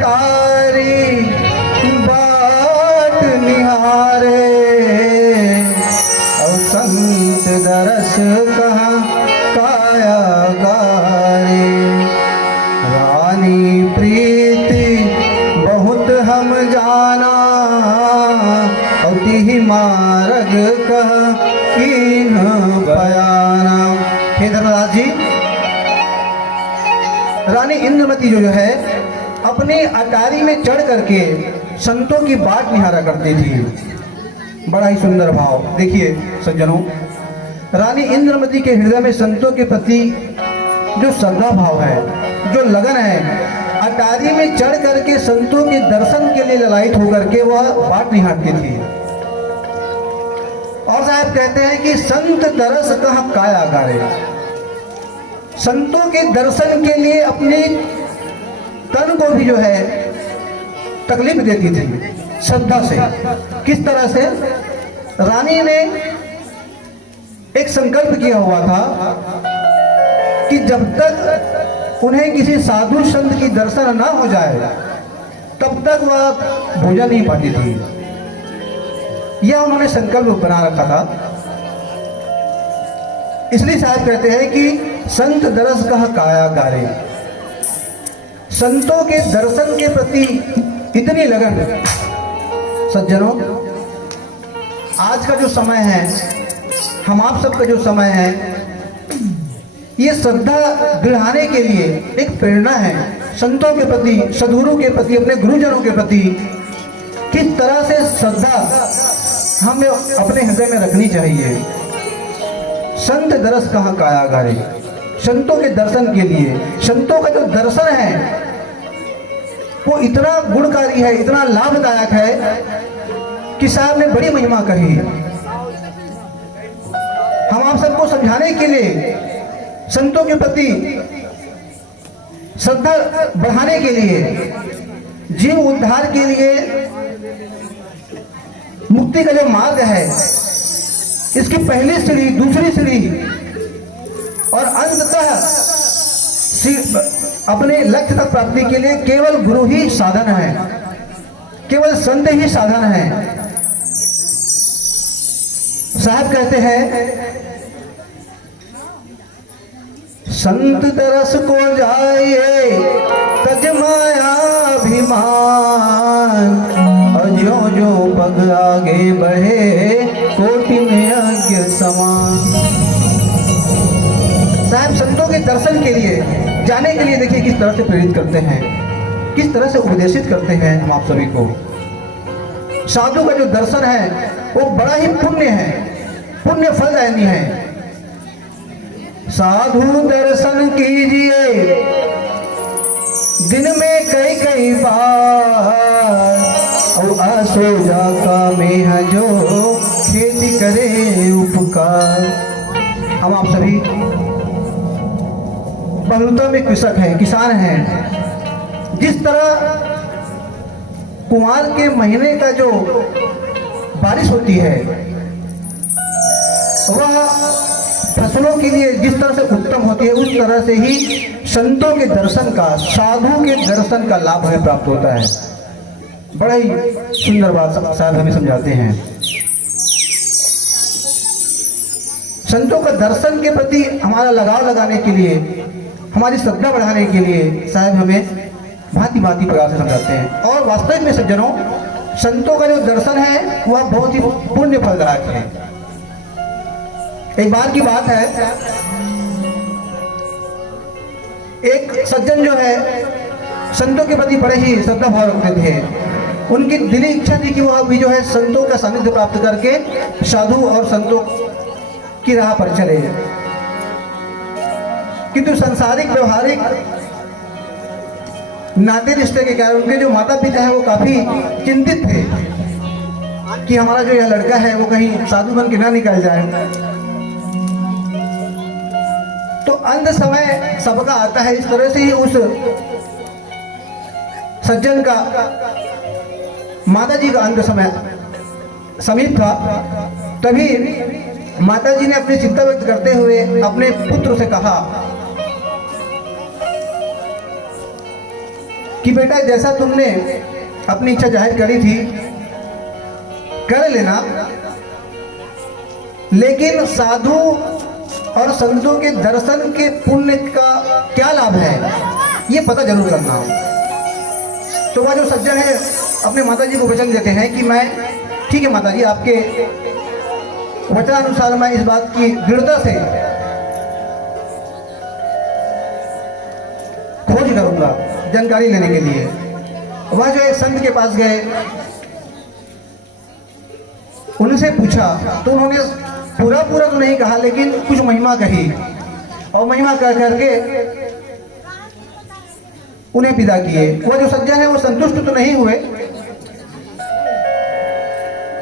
अटारी बाट निहारे, और संत दरस कहाँ काया गारे। रानी प्रीति बहुत हम जाना, और तिहि मार्ग कह कीन बयाना। हे धर्मराज जी, रानी इंद्रमती जो है अपने अटारी में चढ़ करके संतों की बाट निहारा करती थी। बड़ा ही सुंदर भाव। देखिए सज्जनों, रानी इंद्रमती के हृदय में संतों के प्रति जो श्रद्धा भाव है, जो लगन है, अटारी में चढ़ करके संतों के दर्शन के लिए ललायित होकर के वह बाट निहारती थी। और साहब कहते हैं कि संत तरस कहाँ काया गारे। संतों के दर्शन के लिए अपने तन को भी जो है तकलीफ देती थी श्रद्धा से। किस तरह से? रानी ने एक संकल्प किया हुआ था कि जब तक उन्हें किसी साधु संत की दर्शन ना हो जाए तब तक वह भोजन नहीं पाती थी। यह उन्होंने संकल्प बना रखा था। इसलिए साहब कहते हैं कि संत दरस कह काया गारे। संतों के दर्शन के प्रति इतनी लगन। सज्जनों, आज का जो समय है, हम आप सबका जो समय है, ये श्रद्धा बढ़ाने के लिए एक प्रेरणा है संतों के प्रति, सद्गुरु के प्रति, अपने गुरुजनों के प्रति किस तरह से श्रद्धा हमें अपने हृदय में रखनी चाहिए। संत दरस कहाँ काया गारे। संतों के दर्शन के लिए, संतों का जो दर्शन है वो इतना गुणकारी है, इतना लाभदायक है कि साहब ने बड़ी महिमा कही। हम आप सबको समझाने के लिए, संतों के प्रति श्रद्धा बढ़ाने के लिए, जीव उद्धार के लिए, मुक्ति का जो मार्ग है, इसकी पहली सीढ़ी, दूसरी सीढ़ी और अंततः अपने लक्ष्य तक प्राप्ति के लिए केवल गुरु ही साधन है, केवल संत ही साधन है। साहब कहते हैं, संत तरस को जाइए तज माया अभिमान, और जो जो पग आगे बढ़े कोटि में अज्ञ समान। साहब संतों के दर्शन के लिए जाने के लिए देखिए किस तरह से प्रेरित करते हैं, किस तरह से उपदेशित करते हैं हम आप सभी को। साधु का जो दर्शन है वो बड़ा ही पुण्य है, पुण्य फलदायी है। साधु दर्शन कीजिए दिन में कई कई बार, और असोजा का में है जो खेती करे उपकार। हम आप सभी बहुलता में कृषक हैं, किसान हैं। जिस तरह कुमार के महीने का जो बारिश होती है वह फसलों के लिए जिस तरह से उत्तम होती है, उस तरह से ही संतों के दर्शन का, साधु के दर्शन का लाभ हमें प्राप्त होता है। बड़ा ही सुंदर बात साहब हमें समझाते हैं। संतों का दर्शन के प्रति हमारा लगाव लगाने के लिए, हमारी श्रद्धा बढ़ाने के लिए साहब हमें भांति भांति प्रकार से समझाते हैं। और वास्तविक में सज्जनों, संतों का जो दर्शन है वह बहुत ही पुण्य फलदायक है। एक बार की बात है, एक सज्जन जो है संतों के प्रति बड़े ही श्रद्धा भाव रखते थे। उनकी दिली इच्छा थी कि वह भी जो है संतों का सानिध्य प्राप्त करके साधु और संतों की राह पर चले। किंतु सांसारिक व्यवहारिक नाते रिश्ते के कारण उनके जो माता पिता है वो काफी चिंतित थे कि हमारा जो यह लड़का है वो कहीं साधु बन के ना निकल जाए। तो अंत समय सबका आता है। इस तरह से ही उस सज्जन का माता जी का अंत समय समीप था। तभी माता जी ने अपनी चिंता व्यक्त करते हुए अपने पुत्र से कहा कि बेटा जैसा तुमने अपनी इच्छा जाहिर करी थी कर लेना, लेकिन साधु और संतों के दर्शन के पुण्य का क्या लाभ है ये पता जरूर करना। तो वह जो सज्जन है अपने माता जी को वचन देते हैं कि मैं ठीक है माता जी, आपके वचनानुसार मैं इस बात की दृढ़ता से खोज करूंगा जानकारी लेने के लिए। वह जो एक संत के पास गए, उनसे पूछा तो उन्होंने पूरा तो नहीं कहा, लेकिन कुछ महिमा कही और महिमा कह करके उन्हें विदा किए। वह जो सज्जन है वो संतुष्ट तो नहीं हुए,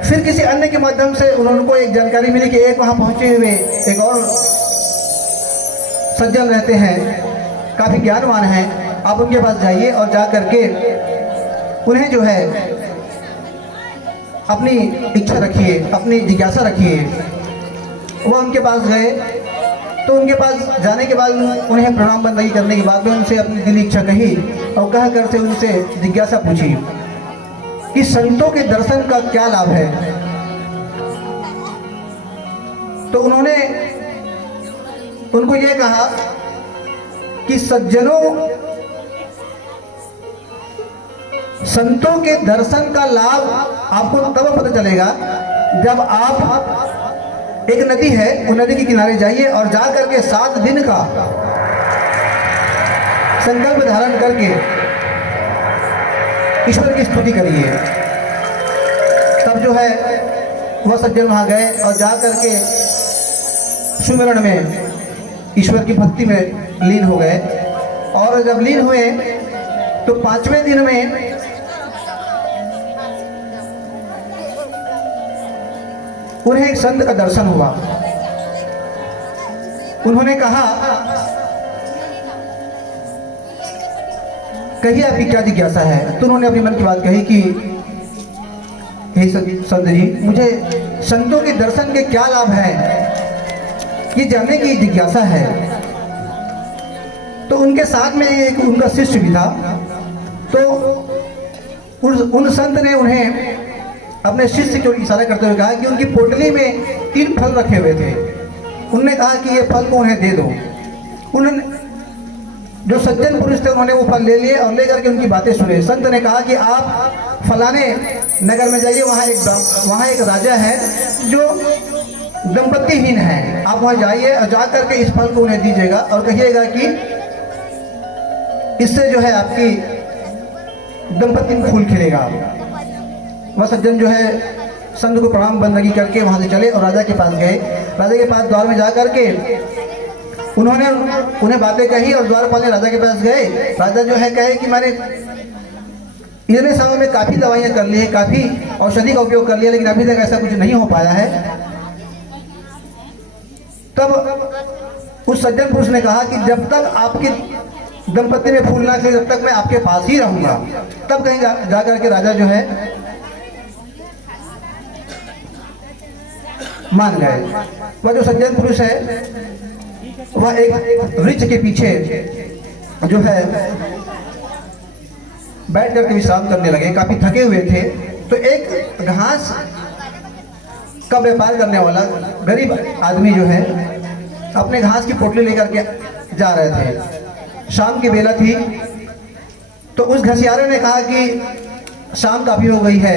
फिर किसी अन्य के माध्यम से उनको एक जानकारी मिली कि एक वहां पहुंचे हुए एक और सज्जन रहते हैं, काफी ज्ञानवान हैं, आप उनके पास जाइए और जा करके उन्हें जो है अपनी इच्छा रखिए, अपनी जिज्ञासा रखिए। वह उनके पास गए तो उनके पास जाने के बाद उन्हें प्रणाम बंदगी करने के बाद में उनसे अपनी दिली इच्छा कही और कह कर से उनसे जिज्ञासा पूछी कि संतों के दर्शन का क्या लाभ है। तो उन्होंने उनको ये कहा कि सज्जनों, संतों के दर्शन का लाभ आपको तब पता चलेगा जब आप एक नदी है, वो नदी के किनारे जाइए और जा करके 7 दिन का संकल्प धारण करके ईश्वर की स्तुति करिए। तब जो है वह सज्जन वहां गए और जा करके सुमिरन में ईश्वर की भक्ति में लीन हो गए। और जब लीन हुए तो 5वें दिन में उन्हें एक संत का दर्शन हुआ। उन्होंने कहा, कहिए आपकी क्या जिज्ञासा है। तो उन्होंने अपनी मन की बात कही कि हे संत जी, मुझे संतों के दर्शन के क्या लाभ है ये जानने की जिज्ञासा है। तो उनके साथ में एक उनका शिष्य भी था। तो उन संत ने उन्हें अपने शिष्य को इशारा करते हुए कहा कि उनकी पोटली में 3 फल रखे हुए थे। उन्होंने कहा कि ये फल को उन्हें दे दो। उन्होंने जो सज्जन पुरुष थे उन्होंने वो फल ले लिए और लेकर के उनकी बातें सुने। संत ने कहा कि आप फलाने नगर में जाइए, वहाँ एक राजा है जो दंपतिहीन है, आप वहाँ जाइए और जा करके इस फल को उन्हें दीजिएगा और कहिएगा कि इससे जो है आपकी दंपति में फूल खिलेगा। वह सज्जन जो है संत को प्रणाम बंदगी करके वहां से चले और राजा के पास गए। राजा के पास द्वार में जा करके उन्होंने उन्हें बातें कही और द्वारपाल ने राजा के पास गए। राजा जो है कहे कि मैंने इतने समय में काफी दवाइयां कर ली है, काफी औषधि का उपयोग कर लिया, लेकिन अभी तक ऐसा कुछ नहीं हो पाया है। तब उस सज्जन पुरुष ने कहा कि जब तक आपकी दंपति में फूल ना खिले जब तक मैं आपके पास ही रहूंगा। तब कहीं जा करके राजा जो है मान गए। वह जो सज्जन पुरुष है वह एक वृक्ष के पीछे जो है बैठ करके विश्राम करने लगे। काफी थके हुए थे। तो एक घास का व्यापार करने वाला गरीब आदमी जो है अपने घास की पोटली लेकर के जा रहे थे। शाम की बेला थी। तो उस घसियारे ने कहा कि शाम काफी हो गई है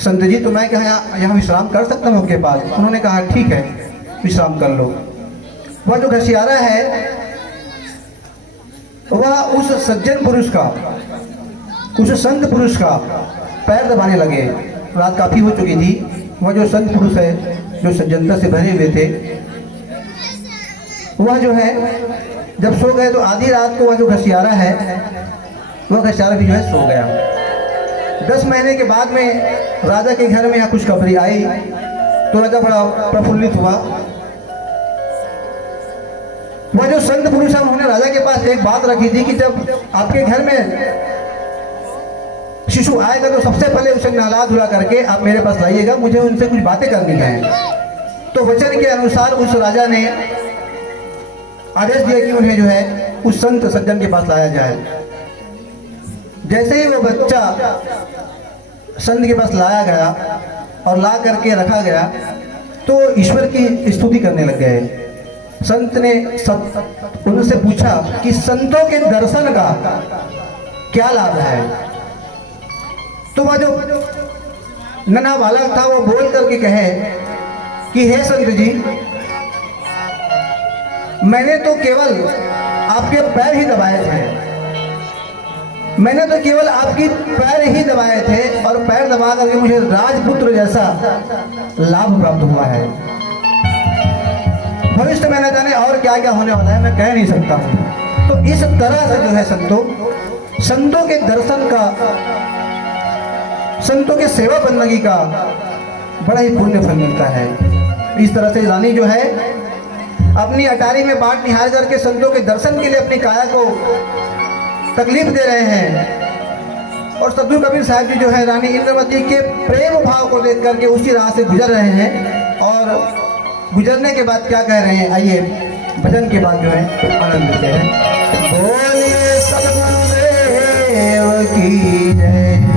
संत जी, तो मैं क्या यहाँ विश्राम कर सकता हूँ आपके पास। उन्होंने कहा ठीक है, विश्राम कर लो। वह जो घसियारा है वह उस सज्जन पुरुष का, उस संत पुरुष का पैर दबाने लगे। रात काफी हो चुकी थी। वह जो संत पुरुष है जो सज्जनता से भरे हुए थे, वह जो है जब सो गए तो आधी रात को वह जो घसियारा है वह घसियारा भी जो है सो गया। 10 महीने के बाद में राजा के घर में यहाँ कुछ खबरी आई तो राजा बड़ा प्रफुल्लित हुआ। वह जो संत पुरुष है उन्होंने राजा के पास एक बात रखी थी कि जब आपके घर में शिशु आएगा तो सबसे पहले उसे नहला धुला करके आप मेरे पास लाइएगा, मुझे उनसे कुछ बातें करनी है। तो वचन के अनुसार उस राजा ने आदेश दिया कि उन्हें जो है उस संत सज्जन के पास लाया जाए। जैसे ही वो बच्चा संत के पास लाया गया और ला करके रखा गया तो ईश्वर की स्तुति करने लग गए। संत ने उनसे पूछा कि संतों के दर्शन का क्या लाभ है। तो वह जो नन्हा बालक था वो बोल करके कहे कि हे संत जी, मैंने तो केवल आपके पैर ही दबाए थे, मैंने तो केवल आपकी पैर ही दबाए थे और पैर दबा करके मुझे राजपुत्र जैसा लाभ प्राप्त हुआ है। भविष्य में न जाने और क्या क्या होने वाला है, मैं कह नहीं सकता हूं। तो इस तरह से जो है संतों के दर्शन का, संतों के सेवा बंदगी का बड़ा ही पुण्य फल मिलता है। इस तरह से रानी जो है अपनी अटारी में बाट निहार करके संतों के दर्शन के लिए अपनी काया को तकलीफ दे रहे हैं और सद्गुरु कबीर साहब जी जो है रानी इंद्रवती के प्रेम भाव को देख करके उसी राह से गुजर रहे हैं और गुजरने के बाद क्या कह रहे हैं, आइए भजन के बाद जो है आनंद लेते हैं। बोलिए सद्गुरुदेव की जय।